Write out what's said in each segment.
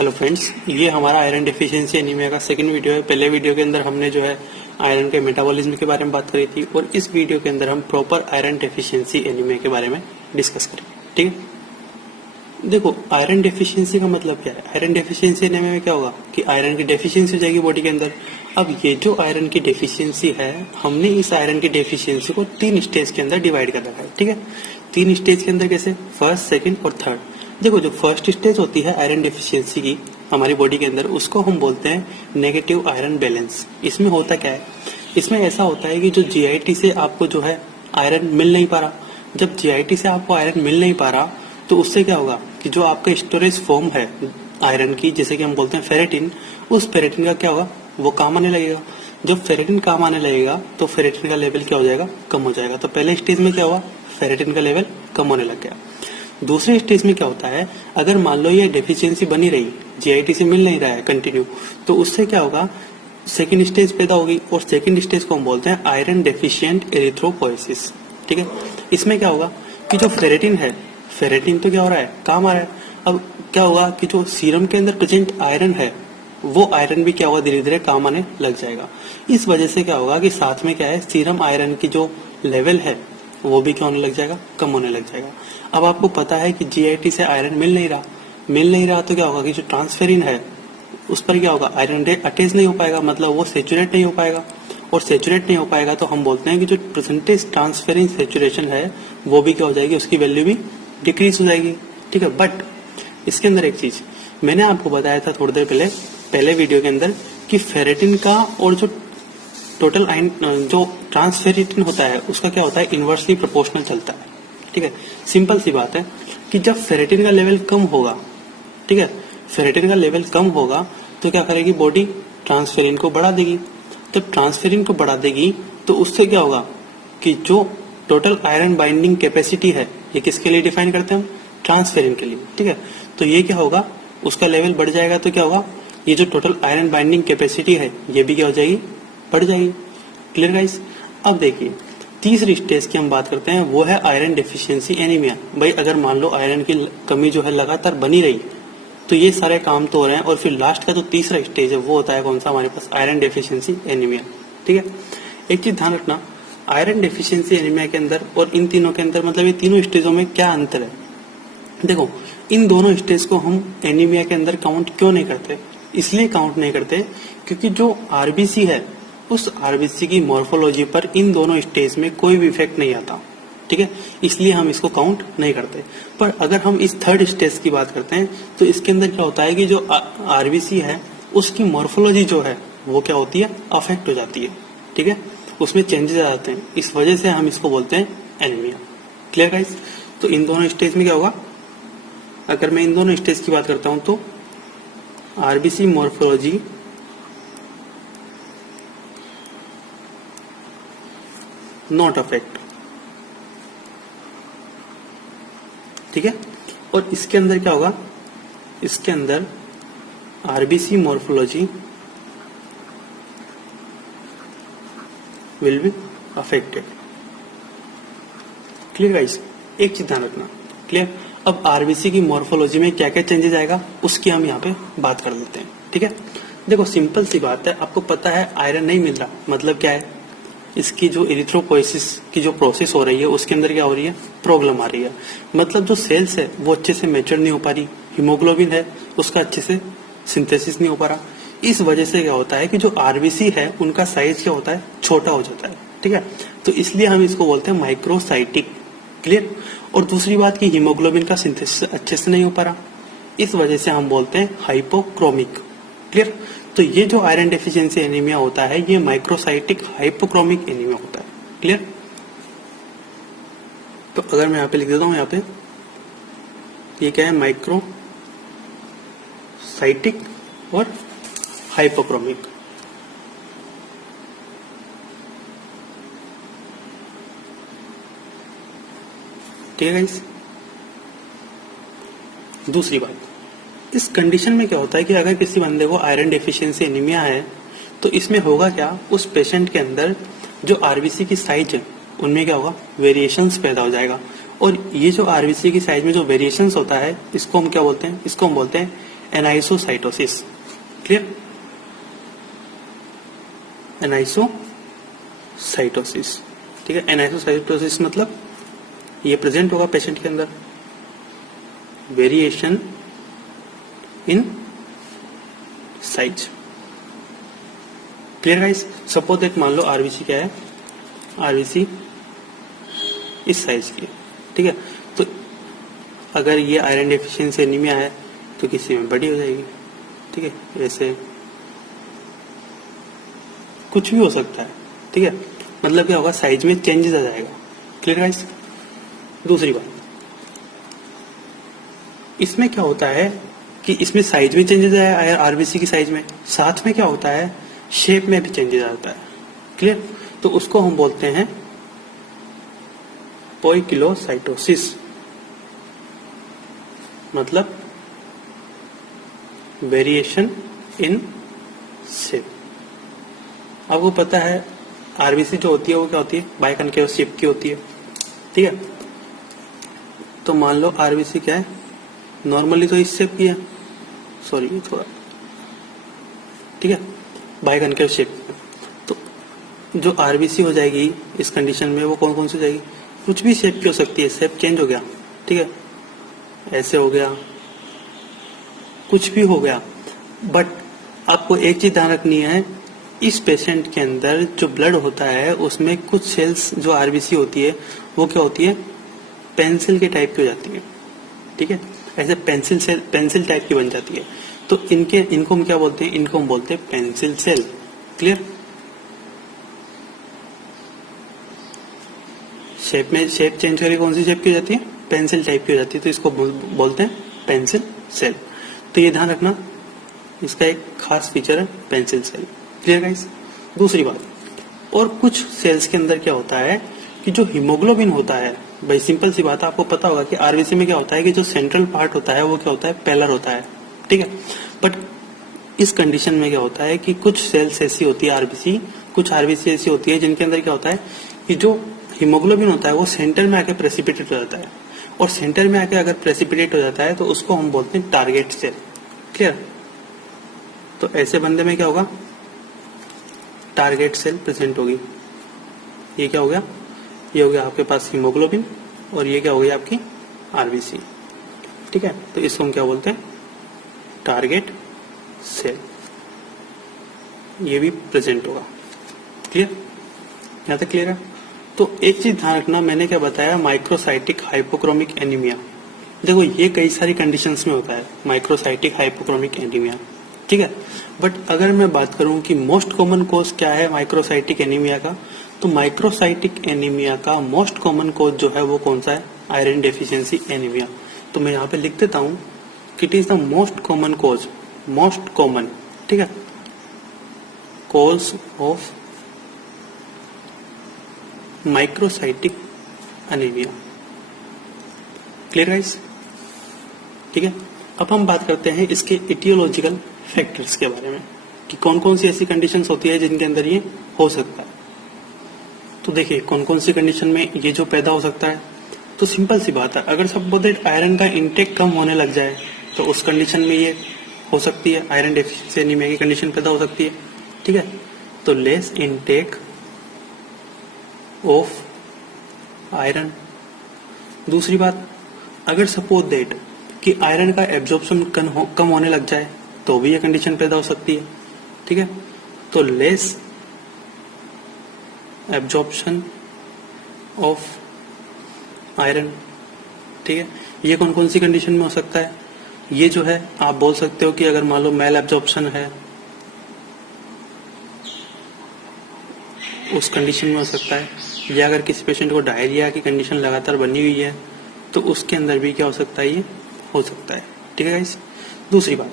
Hello friends, ये हमारा iron deficiency anaemia का सेकंड वीडियो है। पहले वीडियो के अंदर हमने जो है आयरन के मेटाबॉलिज्म के बारे में बात करी थी और इस वीडियो के अंदर हम प्रॉपर आयरन डेफिशिएंसी एनीमिया के बारे में डिस्कस करेंगे। ठीक है, देखो आयरन डेफिशिएंसी का मतलब क्या है। आयरन डेफिशिएंसी एनीमिया में क्या होगा कि आयरन की डेफिशिएंसी हो जाएगी बॉडी के अंदर। अब ये जो आयरन की डेफिशिएंसी है, हमने इस आयरन की डेफिशिएंसी को 3 स्टेज के अंदर डिवाइड कर रखा है। ठीक है, 3 स्टेज के अंदर कैसे, फर्स्ट, सेकंड और थर्ड। देखो जो फर्स्ट स्टेज होती है आयरन डेफिशिएंसी की हमारी बॉडी के अंदर, उसको हम बोलते हैं नेगेटिव आयरन बैलेंस। इसमें होता क्या है, इसमें ऐसा होता है कि जो जीआईटी से आपको जो है आयरन मिल नहीं पा रहा। जब जीआईटी से आपको आयरन मिल नहीं पा रहा तो उससे क्या होगा कि जो आपका स्टोरेज फॉर्म है आयरन की, जैसे कि हम बोलते हैं फेरेटिन, उस फेरेटिन का क्या होगा, वो काम आने लगेगा। जब फेरेटिन काम आने लगेगा तो फेरेटिन का लेवल क्या हो जाएगा, कम हो जाएगा। तो पहले स्टेज में क्या हुआ, फेरेटिन का लेवल कम होने लग गया। दूसरे स्टेज में क्या होता है, अगर मान लो ये डेफिशिएंसी बनी रही, जीआईटी से मिल नहीं रहा है कंटिन्यू, तो उससे क्या होगा, सेकंड स्टेज पैदा होगी और सेकंड स्टेज को हम बोलते हैं आयरन डेफिशिएंट एरिथ्रोपोएसिस। ठीक है, इसमें क्या होगा कि जो फेरेटिन है, फेरेटिन तो क्या हो रहा है, काम आ रहा है। अब क्या होगा कि जो सीरम के अंदर प्रेजेंट आयरन है, वो आयरन भी क्या होगा, धीरे धीरे काम आने लग जाएगा। इस वजह से क्या होगा कि साथ में क्या है, सीरम आयरन की जो लेवल है वो भी क्या होने लग जाएगा, कम होने लग जाएगा। अब आपको पता है कि जीआईटी से आयरन मिल नहीं रहा तो क्या होगा कि जो ट्रांसफेरिन है उस पर क्या होगा, आयरन अटैच नहीं हो पाएगा, मतलब वो सेचुरेट नहीं हो पाएगा। और सेचुरेट नहीं हो पाएगा तो हम बोलते हैं कि जो परसेंटेज ट्रांसफेरिन सेचुरेशन है वो भी क्या हो जाएगी, उसकी वैल्यू भी डिक्रीज हो जाएगी। ठीक है, बट इसके अंदर एक चीज मैंने आपको बताया था थोड़ी देर पहले वीडियो के अंदर कि फेरेटिन का और जो टोटल जो ट्रांसफेरेटिन होता है उसका क्या होता है, इनवर्सली प्रोपोर्शनल चलता है। ठीक है, सिंपल सी बात है कि जब फेरेटिन का लेवल कम होगा, ठीक है, फेरेटिन का लेवल कम होगा तो क्या करेगी बॉडी, ट्रांसफेरिन को बढ़ा देगी। जब ट्रांसफेरिन को बढ़ा देगी तो उससे क्या होगा कि जो टोटल आयरन बाइंडिंग कैपेसिटी है, ये किसके लिए डिफाइन करते हैं हम, ट्रांसफेरिन के लिए। ठीक है, तो ये क्या होगा, उसका लेवल बढ़ जाएगा तो क्या होगा, ये जो टोटल आयरन बाइंडिंग कैपेसिटी है ये भी क्या हो जाएगी, बढ़ जाएगी। Clear guys. अब देखिए तीसरी स्टेज की हम बात करते हैं, वो है आयरन डेफिशिएंसी एनीमिया। भाई अगर मान लो आयरन की कमी जो है लगातार बनी रही तो ये सारे काम तो हो रहे हैं, और फिर लास्ट का जो तीसरा स्टेज है वो होता है कौन सा, हमारे पास आयरन डेफिशिएंसी एनीमिया। ठीक है, एक चीज ध्यान रखना, आयरन डेफिशिएंसी एनीमिया के अंदर और इन तीनों के अंदर, मतलब ये तीनों स्टेजों में क्या अंतर है। देखो इन दोनों स्टेज को हम एनीमिया के अंदर काउंट क्यों नहीं करते, इसलिए काउंट नहीं करते क्योंकि जो आरबीसी है उस आरबीसी की मॉर्फोलॉजी पर इन दोनों स्टेज में कोई भी इफेक्ट नहीं आता। ठीक है, इसलिए हम इसको काउंट नहीं करते। पर अगर हम इस थर्ड स्टेज की बात करते हैं तो इसके अंदर क्या होता है कि जो आरबीसी है उसकी मॉर्फोलॉजी जो है वो क्या होती है, अफेक्ट हो जाती है। ठीक है, उसमें चेंजेस आ जाते हैं, इस वजह से हम इसको बोलते हैं एनीमिया। Clear guys. तो इन दोनों स्टेज में क्या होगा, अगर मैं इन दोनों स्टेज की बात करता हूं तो आरबीसी मॉर्फोलॉजी नॉट अफेक्ट। ठीक है, और इसके अंदर क्या होगा, इसके अंदर RBC morphology will be affected. Clear guys, एक चीज ध्यान रखना। क्लियर। अब आरबीसी की मॉर्फोलॉजी में क्या क्या चेंजेस आएगा उसकी हम यहाँ पे बात कर लेते हैं। ठीक है, देखो सिंपल सी बात है, आपको पता है आयरन नहीं मिल रहा, मतलब क्या है, इसकी जो एरिथ्रोपोएसिस की जो प्रोसेस हो रही है उसके अंदर क्या हो रही है, प्रॉब्लम आ रही है। मतलब जो सेल्स है वो अच्छे से मैच्योर नहीं हो पा रही, हीमोग्लोबिन है उसका अच्छे से सिंथेसिस नहीं हो पा रहा। इस वजह से क्या होता है कि जो आरबीसी है उनका साइज क्या होता है, छोटा हो जाता है। ठीक है, तो इसलिए हम इसको बोलते हैं माइक्रोसाइटिक। क्लियर। और दूसरी बात की हीमोग्लोबिन का सिंथेसिस अच्छे से नहीं हो पा रहा, इस वजह से हम बोलते हैं हाइपोक्रोमिक। क्लियर। तो ये जो आयरन डेफिशिएंसी एनीमिया होता है ये माइक्रोसाइटिक हाइपोक्रोमिक एनीमिया होता है। क्लियर। तो अगर मैं यहाँ पे लिख देता हूँ, यहाँ पे ये क्या है, माइक्रोसाइटिक और हाइपोक्रोमिक। ठीक है गाइस। दूसरी बात, इस कंडीशन में क्या होता है कि अगर किसी बंदे को आयरन डेफिशिएंसी एनीमिया है तो इसमें होगा क्या, उस पेशेंट के अंदर जो आरबीसी की साइज है उनमें क्या होगा, वेरिएशंस पैदा हो जाएगा। और ये जो आरबीसी की साइज में जो वेरिएशंस होता है इसको हम क्या बोलते हैं, इसको हम बोलते हैं एनाइसोसाइटोसिस। क्लियर? एनाइसोसाइटोसिस, ठीक है। एनाइसोसाइटोसिस मतलब ये प्रेजेंट होगा पेशेंट के अंदर, variation in size. Clear guys? Suppose that मान लो आरबीसी क्या है, आरबीसी इस साइज की है, ठीक है। तो अगर ये आयरन डेफिशिएंसी एनीमिया है तो किसी में बड़ी हो जाएगी, ठीक है, ऐसे कुछ भी हो सकता है, ठीक है। मतलब क्या होगा, साइज में चेंजेस आ जाएगा। Clear guys? दूसरी बात, इसमें क्या होता है कि इसमें साइज में चेंजेस आया आरबीसी की साइज में, साथ में क्या होता है, शेप में भी चेंजेस आता है। क्लियर? तो उसको हम बोलते हैं पोइकिलोसाइटोसिस, मतलब वेरिएशन इन शेप। आपको पता है आरबीसी जो होती है वो क्या होती है, बाइकनकेव शेप की होती है, ठीक है। तो मान लो आरबीसी क्या है, नॉर्मली तो इस शेप की है, सॉरी ये थोड़ा, ठीक है, बाइकनकेव शेप। तो जो आरबीसी हो जाएगी इस कंडीशन में वो कौन कौन सी हो जाएगी, कुछ भी शेप की हो सकती है, शेप चेंज हो गया, ठीक है, ऐसे हो गया, कुछ भी हो गया। बट आपको एक चीज ध्यान रखनी है, इस पेशेंट के अंदर जो ब्लड होता है उसमें कुछ सेल्स जो आरबीसी होती है वो क्या होती है, पेंसिल के टाइप की हो जाती है, ठीक है, ऐसे पेंसिल टाइप की बन जाती है। तो इनको हम क्या बोलते हैं, इनको हम बोलते हैं pencil cell. Clear? Shape change करके कौन सी शेप की हो जाती है, पेंसिल टाइप की हो जाती है, तो इसको बोलते हैं पेंसिल सेल। तो ये ध्यान रखना, इसका एक खास फीचर है पेंसिल सेल। Clear guys? दूसरी बात, और कुछ सेल्स के अंदर क्या होता है कि जो हीमोग्लोबिन होता है, भाई सिंपल सी बात है, आपको पता होगा कि आरबीसी में क्या होता है कि जो सेंट्रल पार्ट होता है वो क्या होता है, पेलर होता है, ठीक है। बट इस कंडीशन में क्या होता है कि कुछ सेल्स ऐसी होती है आरबीसी, कुछ आरबीसी ऐसी होती है जिनके अंदर क्या होता है कि जो हीमोग्लोबिन होता है वो सेंटर में आके प्रेसिपिटेट हो जाता है, और सेंटर में आके अगर प्रेसिपिटेट हो जाता है तो उसको हम बोलते हैं टारगेट सेल। क्लियर? तो ऐसे बंदे में क्या होगा, टारगेट सेल प्रेजेंट होगी। ये क्या हो गया, ये हो गया आपके पास हीमोग्लोबिन, और ये क्या हो गई आपकी आरबीसी, ठीक है। तो इसको हम क्या बोलते हैं, टारगेट सेल, ये भी प्रेजेंट होगा। क्लियर? यहां तक क्लियर है? तो एक चीज ध्यान रखना, मैंने क्या बताया, माइक्रोसाइटिक हाइपोक्रोमिक एनीमिया। देखो ये कई सारी कंडीशंस में होता है माइक्रोसाइटिक हाइपोक्रोमिक एनीमिया, ठीक है। बट अगर मैं बात करूं कि मोस्ट कॉमन कोज क्या है माइक्रोसाइटिक एनीमिया का, तो माइक्रोसाइटिक एनीमिया का मोस्ट कॉमन कोज जो है वो कौन सा है, आयरन डेफिशिएंसी एनीमिया। तो मैं यहाँ पे लिख देता हूं कि it is the most common cause, most common, ठीक है, cause of microcytic anaemia. Clear guys? ठीक है। अब हम बात करते हैं इसके इटियोलॉजिकल फैक्टर्स के बारे में कि कौन कौन सी ऐसी कंडीशंस होती है जिनके अंदर ये हो सकता है। तो देखिए कौन कौन सी कंडीशन में ये जो पैदा हो सकता है, तो सिंपल सी बात है, अगर सपोज दैट आयरन का इंटेक कम होने लग जाए तो उस कंडीशन में ये हो सकती है, आयरन डेफिशिएंसी एनीमिया की कंडीशन पैदा हो सकती है, ठीक है। तो लेस इंटेक ऑफ आयरन। दूसरी बात, अगर सपोज दैट कि आयरन का एब्जॉर्प्शन कम होने लग जाए तो भी ये कंडीशन पैदा हो सकती है, ठीक है। तो लेस एब्जॉर्प्शन ऑफ आयरन, ठीक है। ये कौन कौन सी कंडीशन में हो सकता है, ये जो है आप बोल सकते हो कि अगर मान लो मेल एब्जॉर्प्शन है उस कंडीशन में हो सकता है, या अगर किसी पेशेंट को डायरिया की कंडीशन लगातार बनी हुई है तो उसके अंदर भी क्या हो सकता है, ये हो सकता है, ठीक है गाइस। दूसरी बात,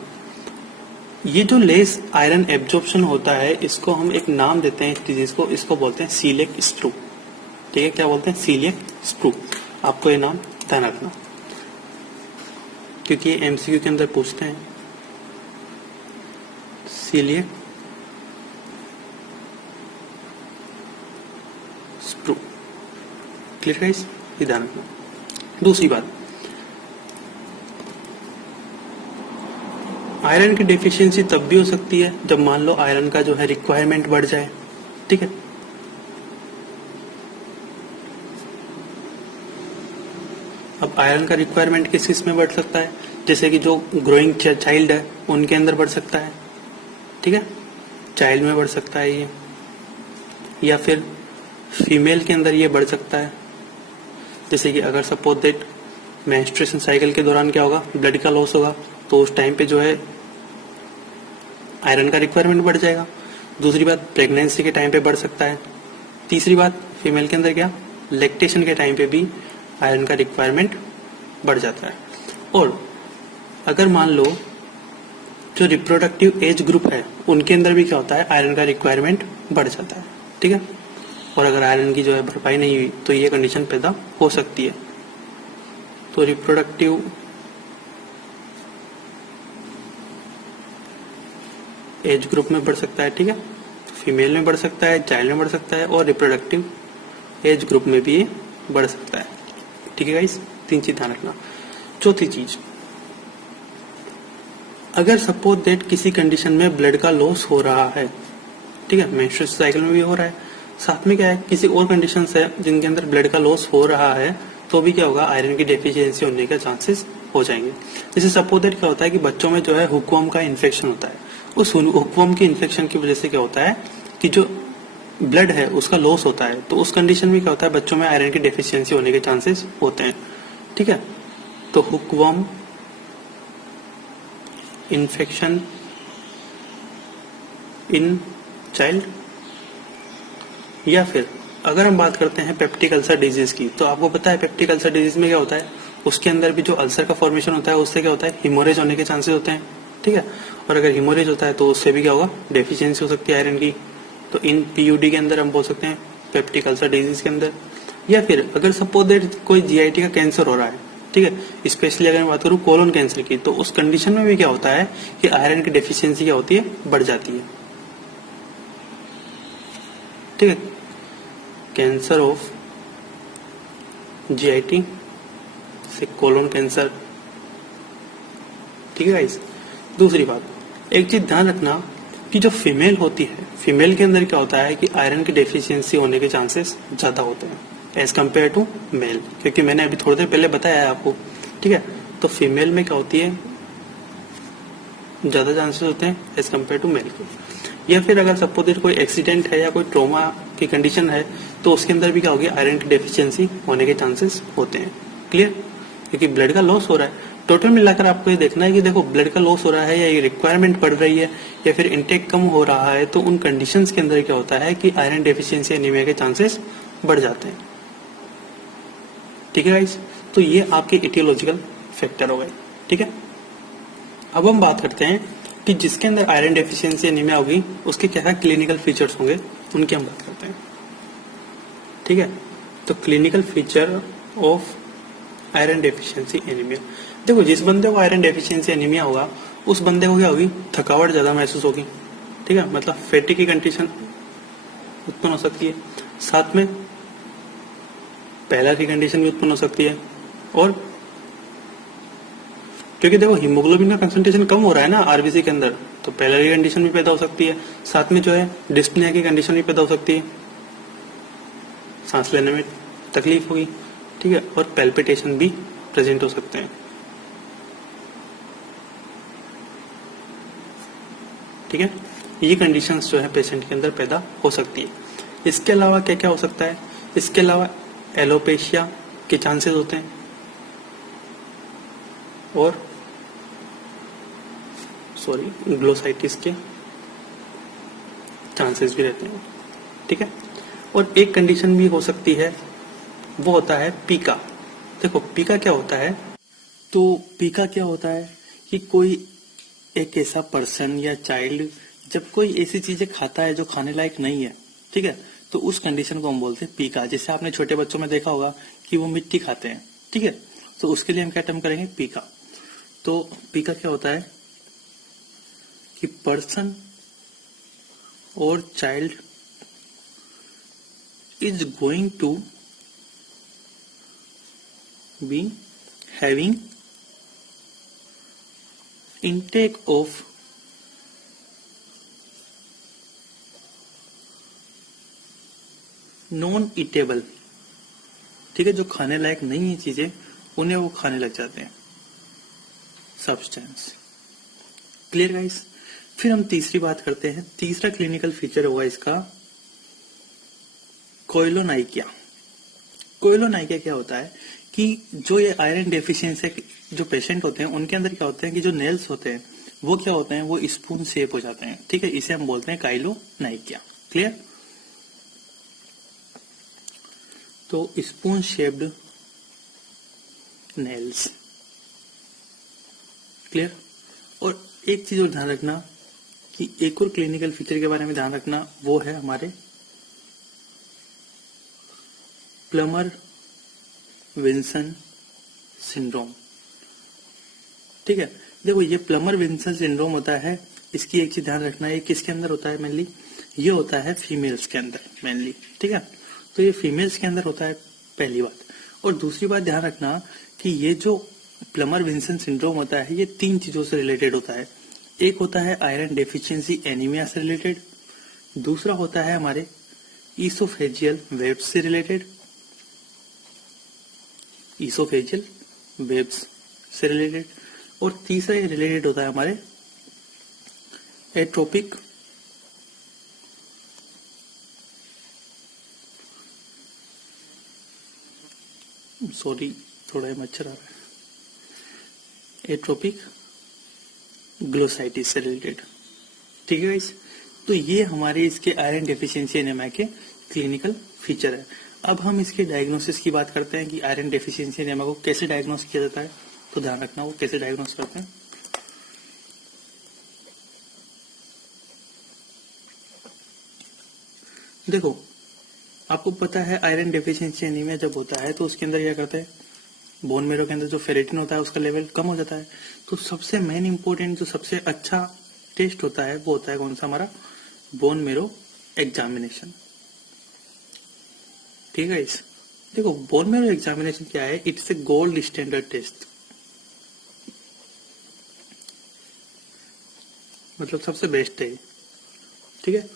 ये जो लेस आयरन एब्जॉर्प्शन होता है इसको हम एक नाम देते हैं इस डिजीज को, इसको बोलते हैं सीलिएक स्प्रू, ठीक है। क्या बोलते हैं, सीलिएक स्प्रू। आपको ये नाम ध्यान रखना क्योंकि ये एमसीक्यू के अंदर पूछते हैं, सीलिएक स्प्रू। क्लियर गाइस, ये ध्यान रखना। दूसरी बात, आयरन की डेफिशिएंसी तब भी हो सकती है जब मान लो आयरन का जो है रिक्वायरमेंट बढ़ जाए, ठीक है। अब आयरन का रिक्वायरमेंट किस किस में बढ़ सकता है, जैसे कि जो ग्रोइंग चाइल्ड है उनके अंदर बढ़ सकता है, ठीक है, चाइल्ड में बढ़ सकता है ये, या फिर फीमेल के अंदर ये बढ़ सकता है। जैसे कि अगर सपोज दैट मेंस्ट्रुएशन साइकिल के दौरान क्या होगा, ब्लड का लॉस होगा, तो उस टाइम पे जो है आयरन का रिक्वायरमेंट बढ़ जाएगा। दूसरी बात, प्रेगनेंसी के टाइम पे बढ़ सकता है। तीसरी बात, फीमेल के अंदर क्या, लैक्टेशन के टाइम पे भी आयरन का रिक्वायरमेंट बढ़ जाता है। और अगर मान लो जो रिप्रोडक्टिव एज ग्रुप है उनके अंदर भी क्या होता है, आयरन का रिक्वायरमेंट बढ़ जाता है, ठीक है। और अगर आयरन की जो है भरपाई नहीं हुई तो ये कंडीशन पैदा हो सकती है। तो रिप्रोडक्टिव एज ग्रुप में बढ़ सकता है, ठीक है, फीमेल में बढ़ सकता है, चाइल्ड में बढ़ सकता है, और रिप्रोडक्टिव एज ग्रुप में भी ये बढ़ सकता है, ठीक है गाइस। 3 चीज ध्यान रखना। चौथी चीज, अगर सपोज दैट किसी कंडीशन में ब्लड का लॉस हो रहा है, ठीक है, मेंस्ट्रुएशन साइकिल में भी हो रहा है, साथ में क्या है, किसी और कंडीशंस है जिनके अंदर ब्लड का लॉस हो रहा है, तो भी क्या होगा, आयरन की डेफिशिएंसी होने के चांसेस हो जाएंगे। जैसे सपोज दैट क्या होता है कि बच्चों में जो है हुकवर्म का इन्फेक्शन होता है, उस हुकवर्म के इन्फेक्शन की वजह से क्या होता है कि जो ब्लड है उसका लॉस होता है, तो उस कंडीशन में क्या होता है, बच्चों में आयरन की डेफिशिएंसी होने के चांसेस होते हैं, ठीक है। तो हुकवर्म इन्फेक्शन इन चाइल्ड, या फिर अगर हम बात करते हैं पेप्टिक अल्सर डिजीज की, तो आपको पता है पेप्टिक अल्सर डिजीज में क्या होता है, उसके अंदर भी जो अल्सर का फॉर्मेशन होता है उससे क्या होता है, हिमोरेज होने के चांसेस होते हैं, ठीक है। और अगर हिमोरेज होता है तो उससे भी क्या होगा, डेफिशिएंसी हो सकती है आयरन की। तो इन पीयूडी के अंदर हम बोल सकते हैं पेप्टिक अल्सर डिजीज के अंदर। या फिर अगर सपोज दैट कोई जीआईटी का कैंसर हो रहा है, ठीक है, स्पेशली अगर मैं बात करूँ कोलोन कैंसर की, तो उस कंडीशन में भी क्या होता है कि आयरन की डेफिशिएंसी क्या होती है, बढ़ जाती है, ठीक है। कैंसर ऑफ जीआईटी से कोलोन कैंसर, ठीक है गाइस। दूसरी बात, एक चीज ध्यान रखना कि जो फीमेल होती है, फीमेल के अंदर क्या होता है कि आयरन की डेफिशिएंसी होने के चांसेस ज्यादा होते हैं एज कम्पेयर टू मेल, क्योंकि मैंने अभी थोड़ी देर पहले बताया है आपको, ठीक है। तो फीमेल में क्या होती है, ज्यादा चांसेस होते हैं एज कम्पेयर टू मेल के। या फिर अगर सपोज कोई एक्सीडेंट है या कोई ट्रॉमा की कंडीशन है, तो उसके अंदर भी क्या होगी, आयरन की डेफिशिएंसी होने के चांसेस होते हैं, क्लियर। क्योंकि ब्लड का लॉस हो रहा है, टोटल मिलाकर आपको ये देखना है कि देखो ब्लड का लॉस हो रहा है या ये रिक्वायरमेंट बढ़ रही है या फिर इंटेक कम हो रहा है, तो उन कंडीशंस के अंदर क्या होता है कि आयरन डेफिशिएंसी एनीमिया के चांसेस बढ़ जाते हैं, ठीक है गाइस। तो ये आपके इटियोलॉजिकल फैक्टर हो गए, ठीक है। अब हम बात करते हैं कि जिसके अंदर आयरन डेफिशिएंसी एनीमिया होगी उसके क्या क्लिनिकल फीचर्स होंगे, उनकी हम बात करते हैं, ठीक है। तो clinical feature of iron deficiency anaemia, देखो जिस बंदे को आयरन डेफिशिएंसी एनीमिया होगा उस बंदे को क्या होगी, थकावट ज्यादा महसूस होगी, ठीक है, मतलब फैटी की कंडीशन उत्पन्न हो सकती है, साथ में पहला की कंडीशन भी उत्पन्न हो सकती है। और क्योंकि देखो हीमोग्लोबिन का कंसंट्रेशन कम हो रहा है ना आरबीसी के अंदर, तो पहला की कंडीशन भी पैदा हो सकती है, साथ में जो है डिस्पनिया की कंडीशन भी पैदा हो सकती है, सांस लेने में तकलीफ होगी, ठीक है, और पैल्पिटेशन भी प्रेजेंट हो सकते हैं, ठीक है। ये कंडीशंस जो है पेशेंट के अंदर पैदा हो सकती है। इसके अलावा क्या क्या हो सकता है, इसके अलावा एलोपेशिया के चांसेस होते हैं और ग्लोसाइटिस के चांसेस भी रहते हैं, ठीक है। और एक कंडीशन भी हो सकती है, वो होता है पीका। देखो पीका क्या होता है, तो पीका क्या होता है कि कोई एक ऐसा पर्सन या चाइल्ड जब कोई ऐसी चीजें खाता है जो खाने लायक नहीं है, ठीक है, तो उस कंडीशन को हम बोलते हैं पीका। जैसे आपने छोटे बच्चों में देखा होगा कि वो मिट्टी खाते हैं, ठीक है, तो उसके लिए हम क्या टर्म करेंगे, पीका। तो पीका क्या होता है कि पर्सन और child is going to be having intake of non edible, ठीक है, जो खाने लायक नहीं है चीजें उन्हें वो खाने लग जाते हैं, सब्सटेंस। Clear guys? फिर हम तीसरी बात करते हैं। तीसरा क्लिनिकल फीचर होगा इसका कोइलोनाइकिया। कोइलोनाइकिया क्या होता है कि जो ये आयरन डेफिशिएंसी जो पेशेंट होते हैं उनके अंदर क्या होते हैं कि जो नेल्स होते हैं वो क्या होते हैं, वो स्पून शेप हो जाते हैं, ठीक है, इसे हम बोलते हैं काइलोनाइकिया। क्लियर? तो स्पून शेप्ड नेल्स। क्लियर? और एक चीज और ध्यान रखना कि एक और क्लिनिकल फीचर के बारे में ध्यान रखना, वो है हमारे प्लमर विल्सन सिंड्रोम। ठीक है, देखो ये प्लमर विल्सन सिंड्रोम होता है, इसकी एक चीज ध्यान रखना है, किसके अंदर होता है मेनली, ये होता है फीमेल्स के अंदर मेनली। ठीक है, तो ये फीमेल्स के अंदर होता है, पहली बात। और दूसरी बात ध्यान रखना कि ये जो प्लमर विल्सन सिंड्रोम होता है ये 3 चीजों से रिलेटेड होता है। एक होता है आयरन डेफिशिएंसी एनीमिया से रिलेटेड, दूसरा होता है हमारे ईसोफेजियल वेब्स से रिलेटेड, ईसोफेजियल वेब्स से रिलेटेड, और तीसरा ये रिलेटेड होता है हमारे एट्रोपिक थोड़ा मच्छर आ रहा है, एट्रोपिक ग्लोसाइटिस से रिलेटेड। ठीक है गाइस, तो ये हमारे इसके आयरन डेफिशिएंसी एनीमिया के क्लिनिकल फीचर है। अब हम इसके डायग्नोसिस की बात करते हैं कि आयरन डेफिशिएंसी एनीमिया को कैसे डायग्नोस किया जाता है। तो ध्यान रखना वो कैसे डायग्नोस करते हैं। देखो आपको पता है आयरन डेफिशिएंसी एनीमिया जब होता है तो उसके अंदर क्या करते हैं, बोन मेरो के अंदर जो फेरेटिन होता है उसका लेवल कम हो जाता है। तो सबसे मेन इंपॉर्टेंट जो सबसे अच्छा टेस्ट होता है वो होता है कौन सा, हमारा बोन मेरो एग्जामिनेशन। ठीक है, इस देखो बोन मेरो एग्जामिनेशन क्या है, it's a gold standard test, मतलब सबसे बेस्ट है। ठीक है,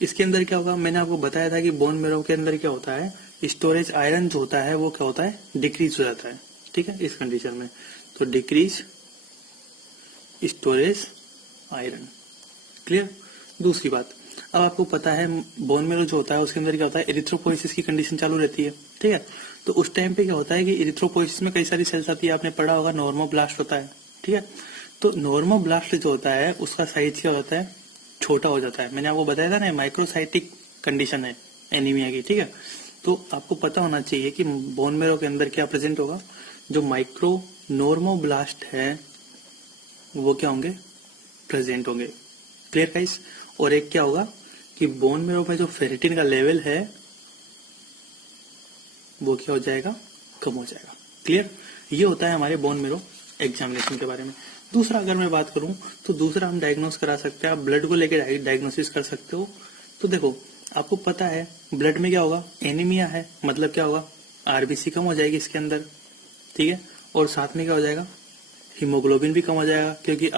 इसके अंदर क्या होगा, मैंने आपको बताया था कि बोन मेरो के अंदर क्या होता है, स्टोरेज आयरन जो होता है वो क्या होता है, डिक्रीज हो जाता है। ठीक है, इस कंडीशन में तो डिक्रीज स्टोरेज आयरन। क्लियर? दूसरी बात, अब आपको पता है बोन मेरो जो होता है उसके अंदर क्या होता है, एरिथ्रोपोइसिस की कंडीशन चालू रहती है। ठीक है, तो उस टाइम पे क्या होता है कि एरिथ्रोपोइसिस में कई सारी सेल्स आती है, आपने पढ़ा होगा नॉर्मोब्लास्ट होता है। ठीक है, तो नॉर्मोब्लास्ट जो होता है उसका साइज क्या होता है, छोटा हो जाता है। मैंने आपको बताया था ना, माइक्रोसाइटिक कंडीशन है एनीमिया की। ठीक है, तो आपको पता होना चाहिए कि बोन मेरो के अंदर क्या प्रेजेंट होगा, जो माइक्रो नॉर्मोब्लास्ट है वो क्या होंगे, प्रेजेंट होंगे। Clear guys? और एक क्या होगा कि बोन मेरो में जो फेरेटिन का लेवल है वो क्या हो जाएगा, कम हो जाएगा। क्लियर? ये होता है हमारे बोन मेरो एग्जामिनेशन के बारे में। दूसरा अगर मैं बात करूं तो दूसरा हम डायग्नोस करा सकते हैं, आप ब्लड को लेकर डायग्नोसिस कर सकते हो। तो देखो आपको पता है ब्लड में क्या होगा, एनीमिया है, मतलब क्या होगा, आरबीसी कम हो जाएगी इसके अंदर। ठीक है, और साथ में क्या हो जाएगा, हीमोग्लोबिन भी कम हो जाएगा, क्योंकि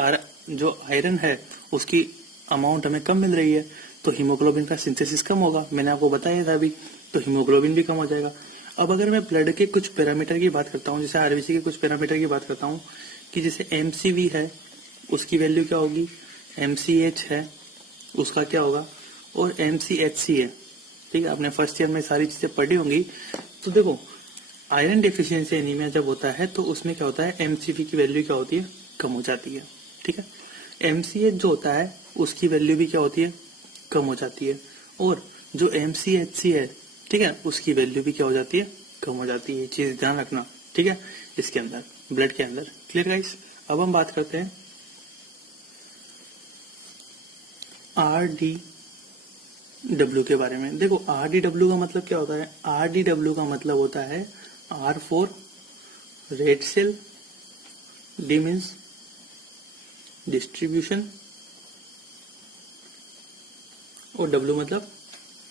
जो आयरन है उसकी अमाउंट हमें कम मिल रही है, तो हीमोग्लोबिन का सिंथेसिस कम होगा, मैंने आपको बताया था अभी, तो हीमोग्लोबिन भी कम हो जाएगा। अब अगर मैं ब्लड के कुछ पैरामीटर की बात करता हूँ, जैसे आरबीसी के कुछ पैरामीटर की बात करता हूँ, कि जैसे एमसीवी है उसकी वैल्यू क्या होगी, एमसीएच है उसका क्या होगा, और एमसीएचसी है। ठीक है, आपने फर्स्ट ईयर में सारी चीजें पढ़ी होंगी। तो देखो आयरन डेफिशिएंसी एनीमिया जब होता है तो उसमें क्या होता है, एमसीवी की वैल्यू क्या होती है, कम हो जाती है। ठीक है, एमसीएच जो होता है उसकी वैल्यू भी क्या होती है, कम हो जाती है, और जो एमसीएचसी है, ठीक है, उसकी वैल्यू भी क्या हो जाती है, कम हो जाती है। ये चीज ध्यान रखना। ठीक है, इसके अंदर ब्लड के अंदर। Clear guys? अब हम बात करते हैं आरडीडब्ल्यू के बारे में। देखो आरडीडब्ल्यू का मतलब क्या होता है, आरडीडब्ल्यू का मतलब होता है R for red cell, D means distribution, और डब्ल्यू मतलब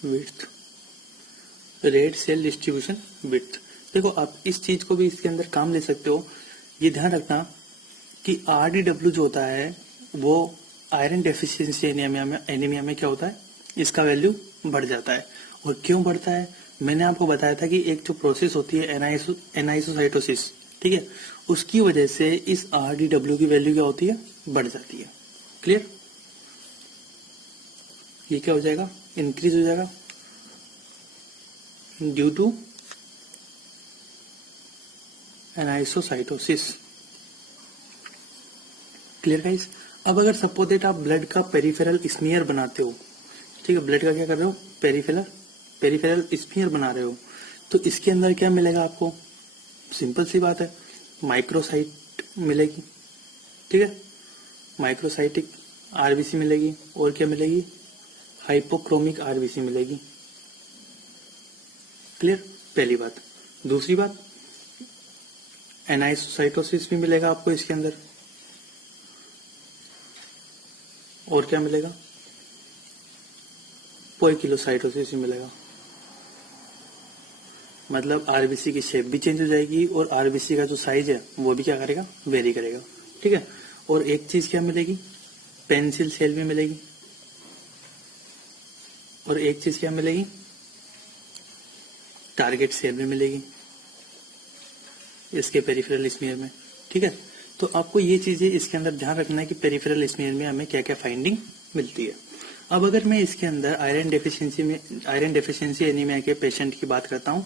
width, red cell distribution width. देखो आप इस चीज को भी इसके अंदर काम ले सकते हो। ये ध्यान रखना कि RDW जो होता है वो आयरन डेफिशिएंसी एनीमिया में क्या होता है, इसका वैल्यू बढ़ जाता है। और क्यों बढ़ता है, मैंने आपको बताया था कि एक जो प्रोसेस होती है एनाइसोसाइटोसिस, ठीक है, उसकी वजह से इस RDW की वैल्यू क्या होती है, बढ़ जाती है। क्लियर, ये क्या हो जाएगा, इंक्रीज हो जाएगा due to anisocytosis. Clear guys. अब अगर सपोज दैट आप ब्लड का पेरिफेरल स्मीयर बनाते हो, ठीक है, ब्लड का क्या कर रहे हो, पेरिफेरल स्मीयर बना रहे हो, तो इसके अंदर क्या मिलेगा आपको, सिंपल सी बात है, माइक्रोसाइट मिलेगी, ठीक है, माइक्रोसाइटिक आरबीसी मिलेगी, और क्या मिलेगी, हाइपोक्रोमिक आरबीसी मिलेगी। क्लियर, पहली बात। दूसरी बात, एनाइसोसाइटोसिस भी मिलेगा आपको इसके अंदर, और क्या मिलेगा, पोइकिलोसाइटोसिस भी मिलेगा। मतलब आरबीसी की शेप भी चेंज हो जाएगी और आरबीसी का जो साइज है वो भी क्या करेगा, वेरी करेगा, ठीक है। और एक चीज क्या मिलेगी, पेंसिल सेल भी मिलेगी, और एक चीज क्या मिलेगी, टारगेट सेल भी मिलेगी इसके पेरिफेरल स्मीयर में, ठीक है। तो आपको ये चीजें इसके अंदर ध्यान रखना है कि पेरिफेरल स्मीयर में हमें क्या क्या फाइंडिंग मिलती है। अब अगर मैं इसके अंदर आयरन डेफिशिएंसी एनीमिया के पेशेंट की बात करता हूं,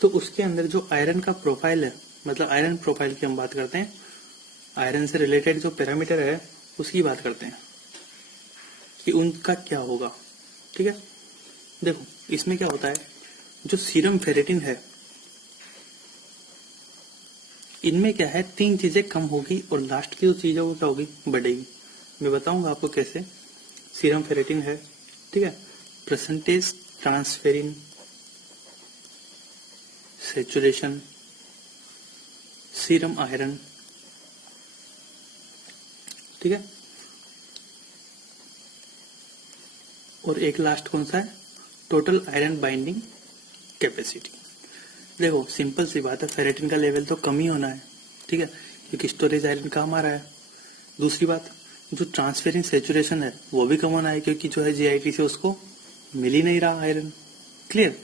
तो उसके अंदर जो आयरन का प्रोफाइल है, मतलब आयरन प्रोफाइल की हम बात करते हैं, आयरन से रिलेटेड जो पैरामीटर है उसकी बात करते हैं कि उनका क्या होगा, ठीक है। देखो इसमें क्या होता है, जो सीरम फेरेटिन है, इनमें क्या है, 3 चीजें कम होगी और लास्ट की जो चीज है वो क्या होगी, बढ़ेगी। मैं बताऊंगा आपको कैसे। सीरम फेरेटिन है, ठीक है, percentage transferrin, saturation, serum iron, ठीक है, और एक लास्ट कौन सा है, टोटल आयरन बाइंडिंग कैपेसिटी। देखो सिंपल सी बात है, फेरेटिन का लेवल तो कम ही होना है, ठीक है, क्योंकि स्टोरेज आयरन कम आ रहा है। दूसरी बात, जो ट्रांसफेरिंग सेचुरेशन है वो भी कम होना है, क्योंकि जो है जीआईटी से उसको मिल ही नहीं रहा आयरन। क्लियर।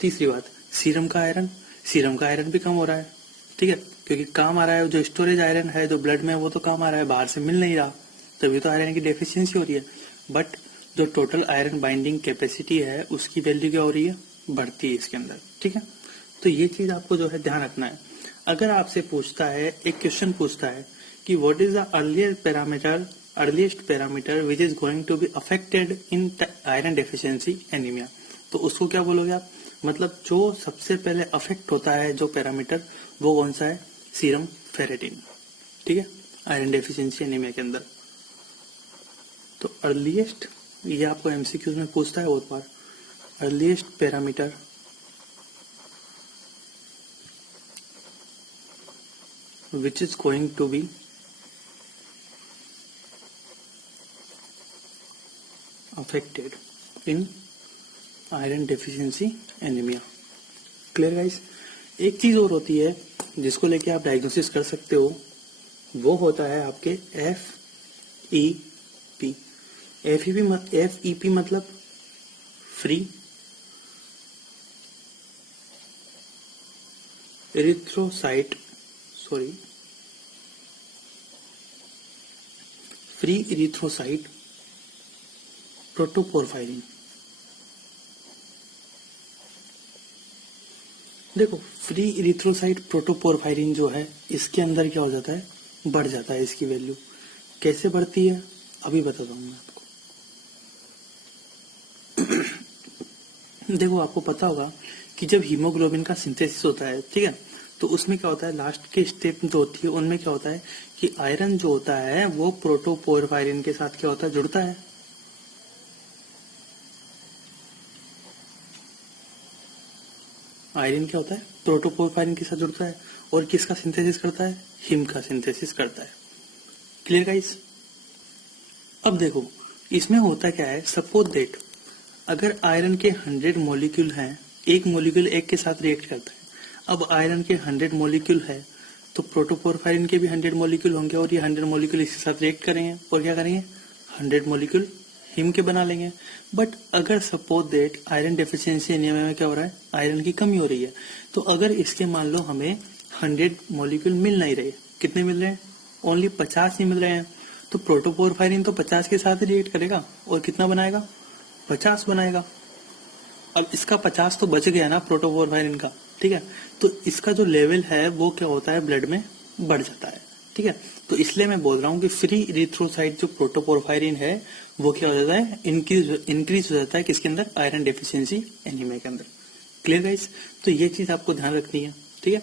तीसरी बात, सीरम का आयरन भी कम हो रहा है, ठीक है, क्योंकि काम आ रहा है, जो स्टोरेज आयरन है जो ब्लड में है वो तो काम आ रहा है, बाहर से मिल नहीं रहा, तभी तो आयरन की डेफिशिएंसी हो रही है। बट जो टोटल आयरन बाइंडिंग कैपेसिटी है उसकी वैल्यू क्या हो रही है, बढ़ती है इसके अंदर, ठीक है। तो ये चीज आपको जो है ध्यान रखना है। अगर आपसे पूछता है, एक क्वेश्चन पूछता है कि what is the earliest parameter which is going to be affected in iron deficiency anaemia, तो उसको क्या बोलोगे आप, मतलब जो सबसे पहले अफेक्ट होता है जो पैरामीटर, वो कौन सा है, सीरम फेरेटिन, ठीक है, आयरन डेफिशिएंसी एनीमिया के अंदर। तो अर्लीस्ट, ये आपको एमसीक्यूज में पूछता है बहुत बार, earliest parameter which is going to be affected in iron deficiency anemia। Clear guys. एक चीज और होती है जिसको लेके आप डायग्नोसिस कर सकते हो, वो होता है आपके FEP। FEP मतलब फ्री इरिथ्रोसाइट प्रोटोपोरफायरिन। देखो फ्री इरिथ्रोसाइट प्रोटोपोरफायरिन जो है, इसके अंदर क्या हो जाता है, बढ़ जाता है इसकी वैल्यू। कैसे बढ़ती है अभी बताता हूं मैं आपको। देखो आपको पता होगा कि जब हीमोग्लोबिन का सिंथेसिस होता है, ठीक है, तो उसमें क्या होता है, लास्ट के स्टेप जो होती है उनमें क्या होता है कि आयरन जो होता है वो प्रोटोपोरफायरिन के साथ क्या होता है, जुड़ता है। आयरन क्या होता है, प्रोटोपोरफायरिन के साथ जुड़ता है और किसका सिंथेसिस करता है, हिम का सिंथेसिस करता है। Clear guys. अब देखो इसमें होता क्या है, सपोज दैट अगर आयरन के 100 मॉलिक्यूल हैं, एक मॉलिक्यूल एक के साथ रिएक्ट करता है, अब आयरन के 100 मॉलिक्यूल है, तो प्रोटोपोरफायरिन के भी 100 मॉलिक्यूल होंगे और ये 100 मॉलिक्यूल इसके साथ रिएक्ट करेंगे और क्या करेंगे 100 मॉलिक्यूल हिम के बना लेंगे। बट अगर suppose that iron deficiency anaemia में क्या हो रहा है, आयरन की कमी हो रही है, तो अगर इसके मान लो हमें 100 मॉलिक्यूल मिल नहीं रहे, कितने मिल रहे हैं, ओनली 50 ही मिल रहे हैं, तो प्रोटोपोरफायरिन तो 50 के साथ ही रिएक्ट करेगा और कितना बनाएगा, 50 बनाएगा। अब इसका 50 तो बच गया ना प्रोटोपोरफायरिन का, ठीक है, तो इसका जो लेवल है वो क्या होता है, ब्लड में बढ़ जाता है, ठीक है। तो इसलिए मैं बोल रहा हूँ कि फ्री इरिथ्रोसाइट जो प्रोटोपोरफायरिन है वो क्या हो जाता है, इंक्रीज हो जाता है किसके अंदर, आयरन डेफिशिएंसी एनीमिया के अंदर। क्लियर गाइस, तो ये चीज आपको ध्यान रखनी है, ठीक है।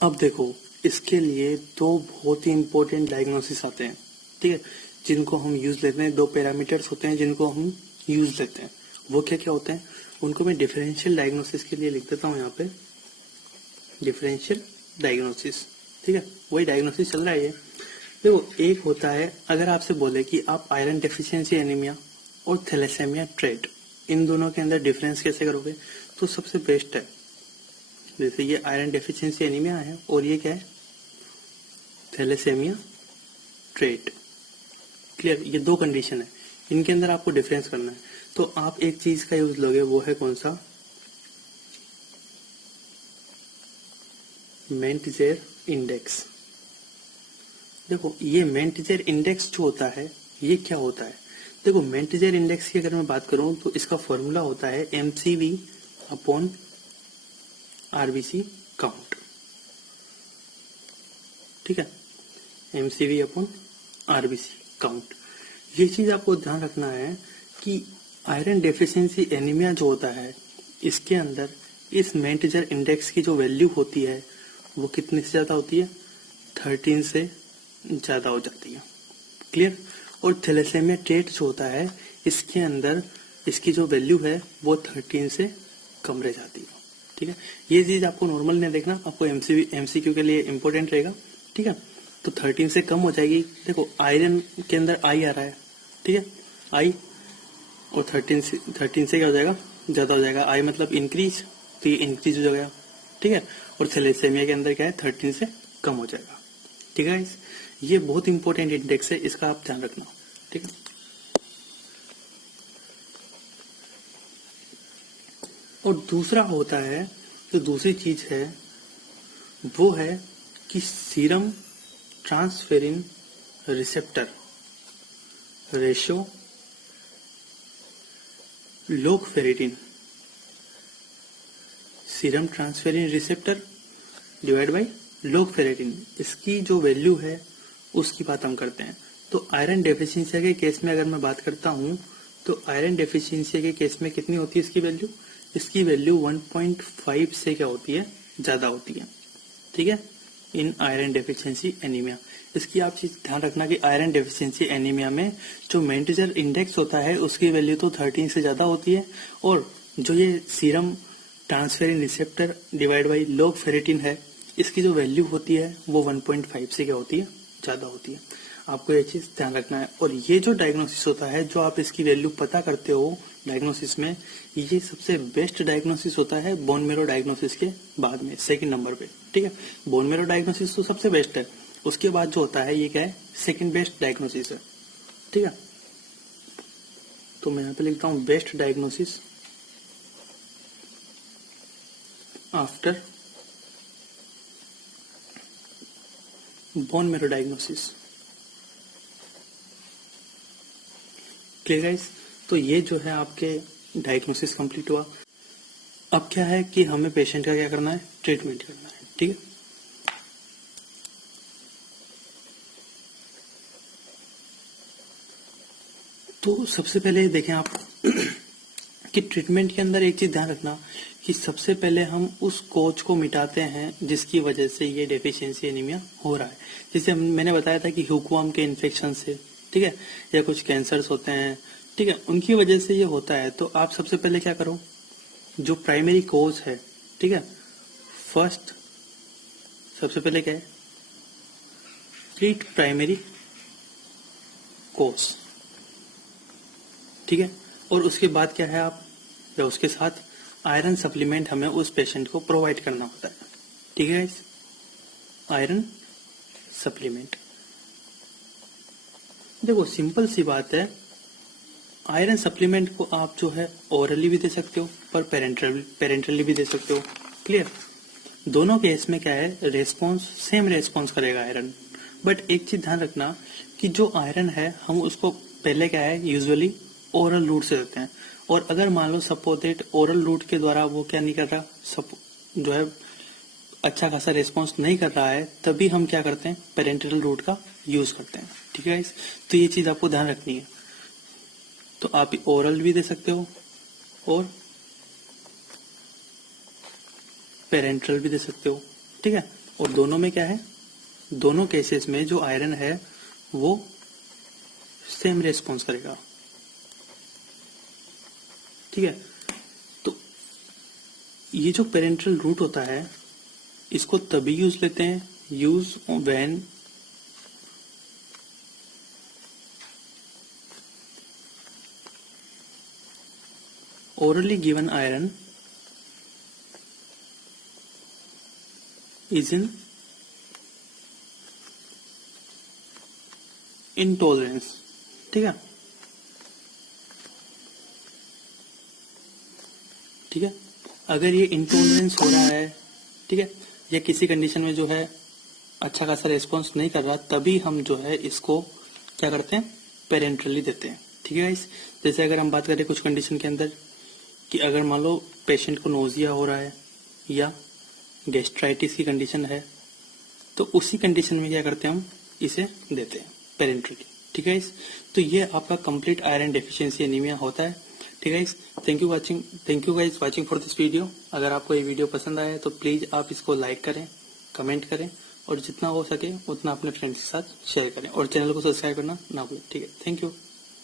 अब देखो इसके लिए दो बहुत ही इंपॉर्टेंट डायग्नोसिस आते हैं, ठीक है, जिनको हम यूज लेते हैं। दो पैरामीटर्स होते हैं जिनको हम यूज लेते हैं, वो क्या क्या होते हैं, उनको मैं डिफरेंशियल डायग्नोसिस के लिए लिख देता हूँ यहाँ पे, डिफरेंशियल डायग्नोसिस, ठीक है, वही डायग्नोसिस चल रहा है ये। देखो एक होता है, अगर आपसे बोले कि आप आयरन डेफिशिएंसी एनीमिया और थैलेसेमिया ट्रेट, इन दोनों के अंदर डिफरेंस कैसे करोगे, तो सबसे बेस्ट है, जैसे ये आयरन डेफिशिएंसी एनीमिया है और ये क्या है, थैलेसेमिया ट्रेट। क्लियर, ये दो कंडीशन है, इनके अंदर आपको डिफरेंस करना है। तो आप एक चीज का यूज लोगे, वो है कौन सा, मेंटजेर इंडेक्स। देखो ये मेंटजेर इंडेक्स जो होता है ये क्या होता है, देखो मेंटजेर इंडेक्स की अगर मैं बात करूं तो इसका फॉर्मूला होता है MCV अपॉन RBC काउंट, ठीक है, MCV अपॉन RBC काउंट। ये चीज आपको ध्यान रखना है कि आयरन डेफिशिएंसी एनीमिया जो होता है इसके अंदर इस मेंटजेर इंडेक्स की जो वैल्यू होती है वो कितने से ज्यादा होती है, 13 से ज्यादा हो जाती है। क्लियर, और थैलेसेमिया ट्रेट जो होता है इसके अंदर इसकी जो वैल्यू है वो 13 से कम रह जाती है, ठीक है। ये चीज आपको नॉर्मल में देखना, आपको MCQ के लिए इंपॉर्टेंट रहेगा, ठीक है। तो 13 से कम हो जाएगी। देखो आयरन के अंदर आई आ रहा है, ठीक है, आई, और 13 से क्या हो जाएगा, ज्यादा हो जाएगा, आई मतलब इंक्रीज, तो ये इंक्रीज हो जाएगा, ठीक है। और थैलेसेमिया के अंदर क्या है, 13 से कम हो जाएगा, ठीक है। ये बहुत इंपॉर्टेंट इंडेक्स है, इसका आप ध्यान रखना, ठीक है। और दूसरा होता है, जो दूसरी चीज है वो है कि सीरम ट्रांसफेरिन रिसेप्टर रेशियो लोग ferritin, serum transferrin receptor divide by लोग फेरेटिन, इसकी जो वैल्यू है उसकी बात हम करते हैं। तो आयरन डेफिशिएंसी के केस में अगर मैं बात करता हूं तो आयरन डेफिशिएंसी के केस में कितनी होती है इसकी वैल्यू, इसकी वैल्यू 1.5 से क्या होती है, ज्यादा होती है, ठीक है, इन आयरन डेफिशिएंसी एनीमिया। इसकी आप चीज ध्यान रखना कि आयरन डेफिशिएंसी एनीमिया में जो मेंटजेर इंडेक्स होता है उसकी वैल्यू तो 13 से ज्यादा होती है, और जो ये serum transferrin receptor divide by लोग फेरेटिन है इसकी जो वैल्यू होती है वो 1.5 से क्या होती है, ज्यादा होती है। आपको ये चीज ध्यान रखना है। और ये जो डायग्नोसिस होता है, जो आप इसकी वैल्यू पता करते हो डायग्नोसिस में, ये सबसे बेस्ट डायग्नोसिस होता है बोन मेरो डायग्नोसिस के बाद में, सेकंड नंबर पे, ठीक है। बोन मेरो डायग्नोसिस तो सबसे बेस्ट है, उसके बाद जो होता है ये क्या है, सेकंड बेस्ट डायग्नोसिस है, ठीक है। तो मैं यहाँ पे लिखता हूँ best diagnosis after bone marrow diagnosis. Clear guys, तो ये जो है आपके डायग्नोसिस कंप्लीट हुआ। अब क्या है कि हमें पेशेंट का क्या करना है, ट्रीटमेंट करना है, ठीक है। तो सबसे पहले देखें आप कि ट्रीटमेंट के अंदर एक चीज ध्यान रखना कि सबसे पहले हम उस कोज को मिटाते हैं जिसकी वजह से ये डेफिशिएंसी एनीमिया हो रहा है। जैसे मैंने बताया था कि हुकवर्म के इन्फेक्शन से, ठीक है, या कुछ कैंसर्स होते हैं, ठीक है, उनकी वजह से ये होता है। तो आप सबसे पहले क्या करो, जो प्राइमरी कोज है, ठीक है, फर्स्ट सबसे पहले क्या है, ट्रीट प्राइमरी कोज, ठीक है। और उसके बाद क्या है, आप या उसके साथ आयरन सप्लीमेंट हमें उस पेशेंट को प्रोवाइड करना होता है, ठीक है। Iron supplement. देखो सिंपल सी बात है, आयरन सप्लीमेंट को आप जो है ओरली भी दे सकते हो पर पेरेंटली भी दे सकते हो। क्लियर? दोनों केस में क्या है, रेस्पॉन्स सेम रेस्पॉन्स करेगा आयरन। बट एक चीज ध्यान रखना कि जो आयरन है हम उसको पहले क्या है यूजुअली ओरल रूट से देते हैं, और अगर मान लो सपोज दैट ओरल रूट के द्वारा वो क्या नहीं कर रहा, जो है अच्छा खासा रेस्पॉन्स नहीं कर रहा है, तभी हम क्या करते हैं, पेरेंटल रूट का यूज करते हैं। ठीक है गाइस, तो ये चीज आपको ध्यान रखनी है। तो आप ओरल भी दे सकते हो और पेरेंटल भी दे सकते हो। ठीक है, और दोनों में क्या है, दोनों केसेस में जो आयरन है वो सेम रेस्पॉन्स करेगा। ठीक है, तो ये जो पेरेंटल रूट होता है इसको तभी यूज लेते हैं, use when orally given iron is in intolerance। ठीक है, ठीक है, अगर ये इंटॉलरेंस हो रहा है, ठीक है, या किसी कंडीशन में जो है अच्छा खासा रेस्पॉन्स नहीं कर रहा, तभी हम जो है इसको क्या करते हैं, पेरेंटली देते हैं। ठीक है गाइस, जैसे अगर हम बात करें कुछ कंडीशन के अंदर कि अगर मान लो पेशेंट को नोजिया हो रहा है या गैस्ट्राइटिस की कंडीशन है, तो उसी कंडीशन में क्या करते हैं, हम इसे देते हैं पेरेंटली। ठीक है गाइस, तो ये आपका कंप्लीट आयरन डेफिशिएंसी एनीमिया होता है। ठीक है guys, thank you guys watching for this video. अगर आपको ये वीडियो पसंद आया तो प्लीज आप इसको लाइक करें, कमेंट करें, और जितना हो सके उतना अपने फ्रेंड्स के साथ शेयर करें, और चैनल को सब्सक्राइब करना ना भूलें। ठीक है, थैंक यू।